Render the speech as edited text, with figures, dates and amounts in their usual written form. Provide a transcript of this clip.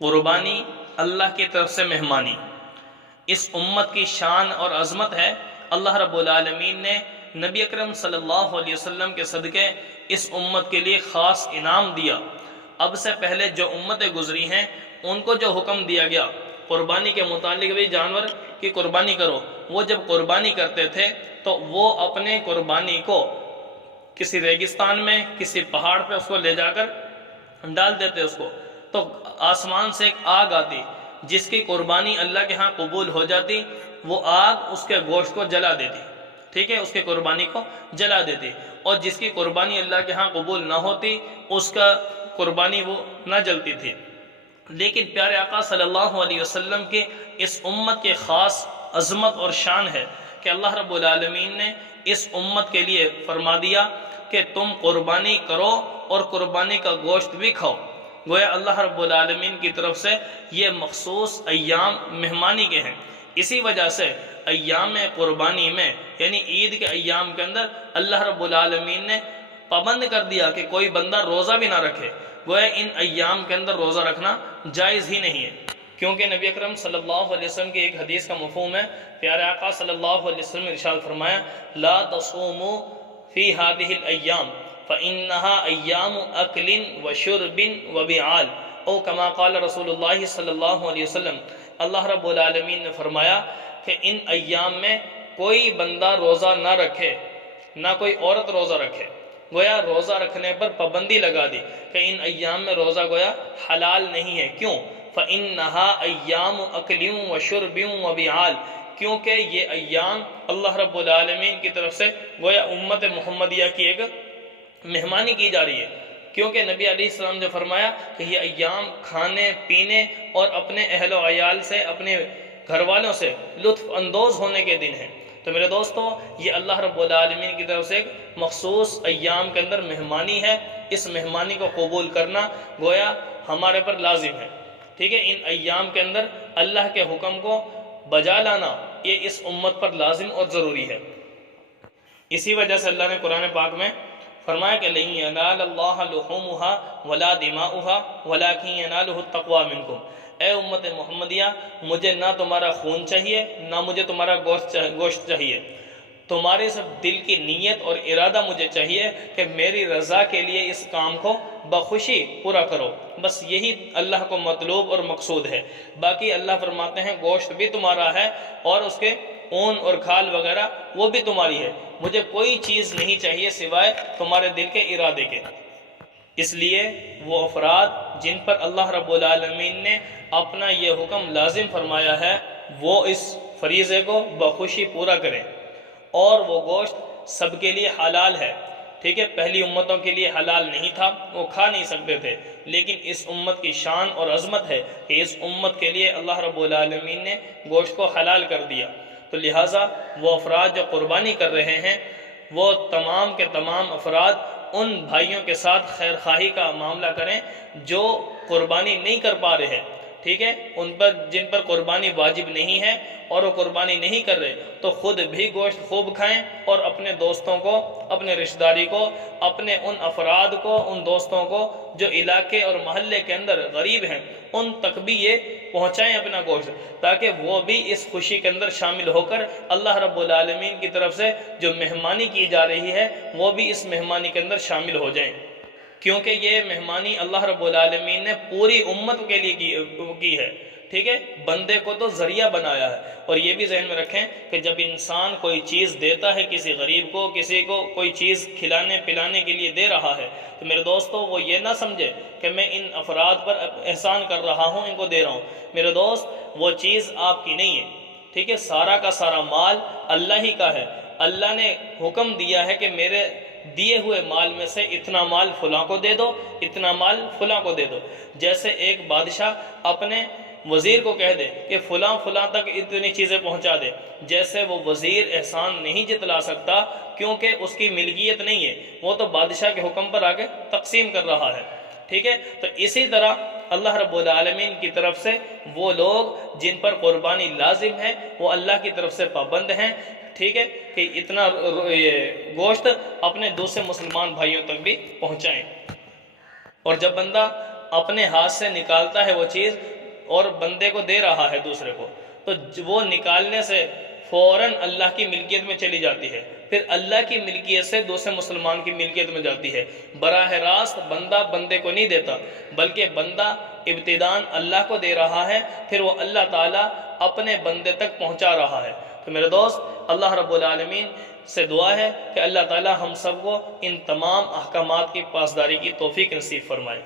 قربانی اللہ کی طرف سے مہمانی اس امت کی شان اور عظمت ہے۔ اللہ رب العالمین نے نبی اکرم صلی اللہ علیہ وسلم کے صدقے اس امت کے لیے خاص انعام دیا۔ اب سے پہلے جو امتیں گزری ہیں ان کو جو حکم دیا گیا قربانی کے متعلق بھی جانور کی قربانی کرو، وہ جب قربانی کرتے تھے تو وہ اپنے قربانی کو کسی ریگستان میں کسی پہاڑ پہ اس کو لے جا کر ڈال دیتے اس کو، تو آسمان سے ایک آگ آتی جس کی قربانی اللہ کے ہاں قبول ہو جاتی، وہ آگ اس کے گوشت کو جلا دیتی، ٹھیک ہے، اس کی قربانی کو جلا دیتی، اور جس کی قربانی اللہ کے ہاں قبول نہ ہوتی اس کا قربانی وہ نہ جلتی تھی۔ لیکن پیارے آقا صلی اللہ علیہ وسلم کی اس امت کے خاص عظمت اور شان ہے کہ اللہ رب العالمین نے اس امت کے لیے فرما دیا کہ تم قربانی کرو اور قربانی کا گوشت بھی کھاؤ۔ گویا اللہ رب العالمین کی طرف سے یہ مخصوص ایام مہمانی کے ہیں۔ اسی وجہ سے ایام قربانی میں یعنی عید کے ایام کے اندر اللہ رب العالمین نے پابند کر دیا کہ کوئی بندہ روزہ بھی نہ رکھے۔ گویا ان ایام کے اندر روزہ رکھنا جائز ہی نہیں ہے، کیونکہ نبی اکرم صلی اللہ علیہ وسلم کی ایک حدیث کا مفہوم ہے، پیارے آقا صلی اللہ علیہ وسلم نے ارشاد فرمایا لا تصوموا فی هذه الايام فانها ایام اکل وشرب وبعال، او کما قال رسول اللہ صلی اللہ علیہ وسلم۔ اللہ رب العالمین نے فرمایا کہ ان ایام میں کوئی بندہ روزہ نہ رکھے، نہ کوئی عورت روزہ رکھے۔ گویا روزہ رکھنے پر پابندی لگا دی کہ ان ایام میں روزہ گویا حلال نہیں ہے۔ کیوں؟ فَإِنَّهَا أَيَّامُ أَكْلٍ وَشُرْبٍ وَبِعَالٍ، کیونکہ یہ ایام اللہ رب العالمین کی طرف سے گویا امت محمدیہ کی ایک مہمانی کی جا رہی ہے، کیونکہ نبی علیہ السلام نے فرمایا کہ یہ ایام کھانے پینے اور اپنے اہل و عیال سے اپنے گھر والوں سے لطف اندوز ہونے کے دن ہیں۔ تو میرے دوستو، یہ اللہ رب العالمین کی طرف سے ایک مخصوص ایام کے اندر مہمانی ہے۔ اس مہمانی کو قبول کرنا گویا ہمارے پر لازم ہے، ٹھیک ہے۔ ان ایام کے اندر اللہ کے حکم کو بجا لانا یہ اس امت پر لازم اور ضروری ہے۔ اسی وجہ سے اللہ نے قرآن پاک میں فرمایا کہ لَن يَنَالَ اللَّهَ لُحُومُهَا وَلَا دِمَاؤُهَا وَلَكِن يَنَالُهُ التَّقْوَى مِنكُمْ، اے امت محمدیہ، مجھے نہ تمہارا خون چاہیے نہ مجھے تمہارا گوشت چاہیے، تمہارے سب دل کی نیت اور ارادہ مجھے چاہیے کہ میری رضا کے لیے اس کام کو بخوشی پورا کرو، بس یہی اللہ کو مطلوب اور مقصود ہے۔ باقی اللہ فرماتے ہیں گوشت بھی تمہارا ہے اور اس کے اون اور کھال وغیرہ وہ بھی تمہاری ہے، مجھے کوئی چیز نہیں چاہیے سوائے تمہارے دل کے ارادے کے۔ اس لیے وہ افراد جن پر اللہ رب العالمین نے اپنا یہ حکم لازم فرمایا ہے وہ اس فریضے کو بخوشی پورا کریں، اور وہ گوشت سب کے لیے حلال ہے، ٹھیک ہے۔ پہلی امتوں کے لیے حلال نہیں تھا، وہ کھا نہیں سکتے تھے، لیکن اس امت کی شان اور عظمت ہے کہ اس امت کے لیے اللہ رب العالمین نے گوشت کو حلال کر دیا۔ تو لہٰذا وہ افراد جو قربانی کر رہے ہیں وہ تمام کے تمام افراد ان بھائیوں کے ساتھ خیر خواہی کا معاملہ کریں جو قربانی نہیں کر پا رہے، ٹھیک ہے، ان پر جن پر قربانی واجب نہیں ہے اور وہ قربانی نہیں کر رہے تو خود بھی گوشت خوب کھائیں، اور اپنے دوستوں کو، اپنے رشتہ داری کو، اپنے ان افراد کو، ان دوستوں کو جو علاقے اور محلے کے اندر غریب ہیں ان تک بھی یہ پہنچائیں اپنا گوشت، تاکہ وہ بھی اس خوشی کے اندر شامل ہو کر اللہ رب العالمین کی طرف سے جو مہمانی کی جا رہی ہے وہ بھی اس مہمانی کے اندر شامل ہو جائیں، کیونکہ یہ مہمانی اللہ رب العالمین نے پوری امت کے لیے کی ہے، ٹھیک ہے۔ بندے کو تو ذریعہ بنایا ہے، اور یہ بھی ذہن میں رکھیں کہ جب انسان کوئی چیز دیتا ہے کسی غریب کو، کسی کو کوئی چیز کھلانے پلانے کے لیے دے رہا ہے، تو میرے دوستو وہ یہ نہ سمجھے کہ میں ان افراد پر احسان کر رہا ہوں، ان کو دے رہا ہوں۔ میرے دوست وہ چیز آپ کی نہیں ہے، ٹھیک ہے، سارا کا سارا مال اللہ ہی کا ہے۔ اللہ نے حکم دیا ہے کہ میرے دیے ہوئے مال میں سے اتنا مال فلاں کو دے دو، اتنا مال فلاں کو دے دو۔ جیسے ایک بادشاہ اپنے وزیر کو کہہ دے کہ فلاں فلاں تک اتنی چیزیں پہنچا دے، جیسے وہ وزیر احسان نہیں جتلا سکتا کیونکہ اس کی ملکیت نہیں ہے، وہ تو بادشاہ کے حکم پر آگے تقسیم کر رہا ہے، ٹھیک ہے۔ تو اسی طرح اللہ رب العالمین کی طرف سے وہ لوگ جن پر قربانی لازم ہے وہ اللہ کی طرف سے پابند ہیں، ٹھیک ہے، کہ اتنا گوشت اپنے دوسرے مسلمان بھائیوں تک بھی پہنچائیں۔ اور جب بندہ اپنے ہاتھ سے نکالتا ہے وہ چیز اور بندے کو دے رہا ہے دوسرے کو، تو وہ نکالنے سے فوراً اللہ کی ملکیت میں چلی جاتی ہے، پھر اللہ کی ملکیت سے دوسرے مسلمان کی ملکیت میں جاتی ہے۔ براہ راست بندہ بندے کو نہیں دیتا، بلکہ بندہ ابتداءً اللہ کو دے رہا ہے، پھر وہ اللہ تعالیٰ اپنے بندے تک پہنچا رہا ہے۔ تو میرے دوست، اللہ رب العالمین سے دعا ہے کہ اللہ تعالیٰ ہم سب کو ان تمام احکامات کی پاسداری کی توفیق نصیب فرمائے۔